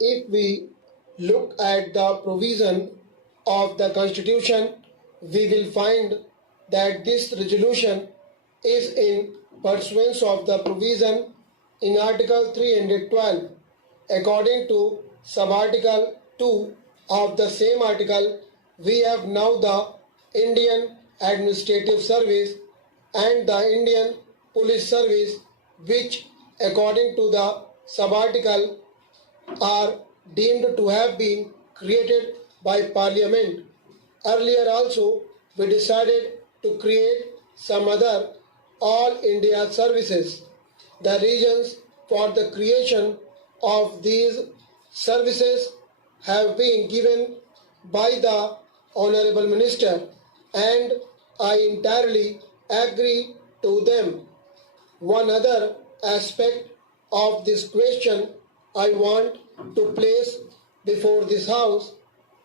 if we look at the provision of the Constitution, we will find that this resolution is in pursuance of the provision in Article 312. According to subarticle 2 of the same article, we have now the Indian Administrative Service and the Indian Police Service, which according to the subarticle are deemed to have been created by Parliament. Earlier also, we decided to create some other All India services. The reasons for the creation of these services have been given by the Honorable Minister, and I entirely agree to them. One other aspect of this question I want to place before this House,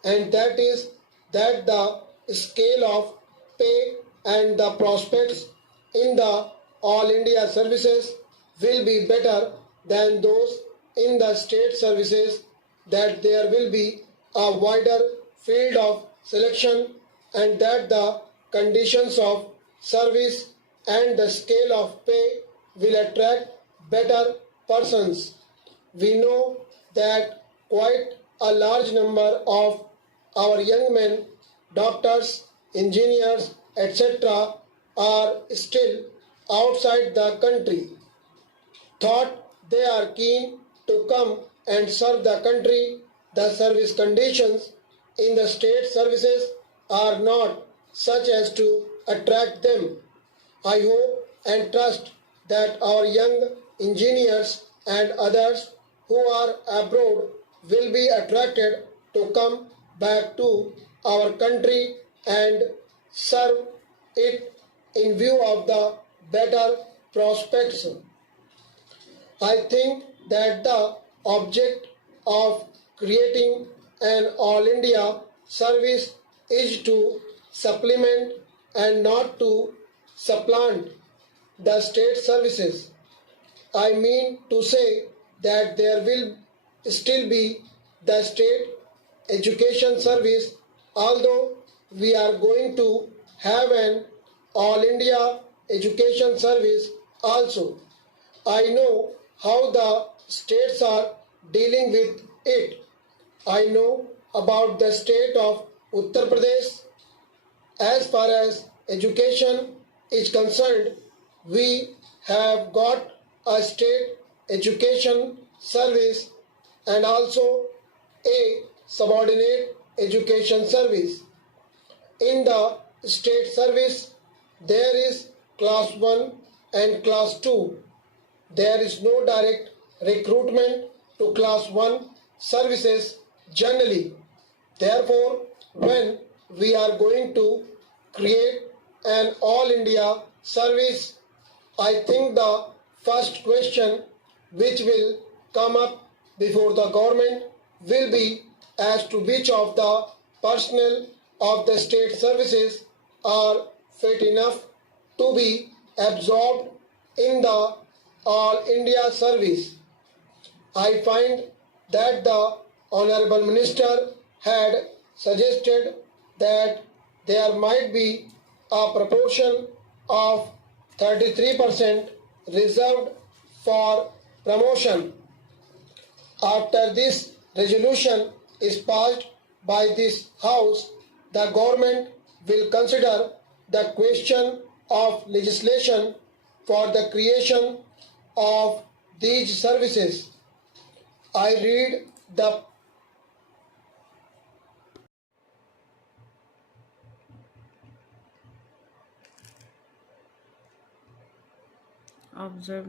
and that is that the scale of pay and the prospects in the All India services will be better than those in the state services, that there will be a wider field of selection, and that the conditions of service and the scale of pay will attract better persons. We know that quite a large number of our young men, doctors, engineers, etc., are still outside the country. Thought they are keen to come and serve the country, the service conditions in the state services are not such as to attract them. I hope and trust that our young engineers and others who are abroad will be attracted to come back to our country and serve it in view of the better prospects. I think that the object of creating an All India service is to supplement and not to supplant the state services. I mean to say that there will still be the state education service, although we are going to have an All India education service also. I know how the states are dealing with it. I know about the state of Uttar Pradesh. As far as education is concerned, we have got a state education service and also a subordinate education service. In the state service, there is class 1 and class 2. There is no direct recruitment to class 1 services generally. Therefore, when we are going to create an All India service, I think the first question which will come up before the government will be as to which of the personnel of the state services are fit enough to be absorbed in the All India service. I find that the Honorable Minister had suggested that there might be a proportion of 33% reserved for promotion. After this resolution is passed by this House, the government will consider the question of legislation for the creation of these services. I read the observe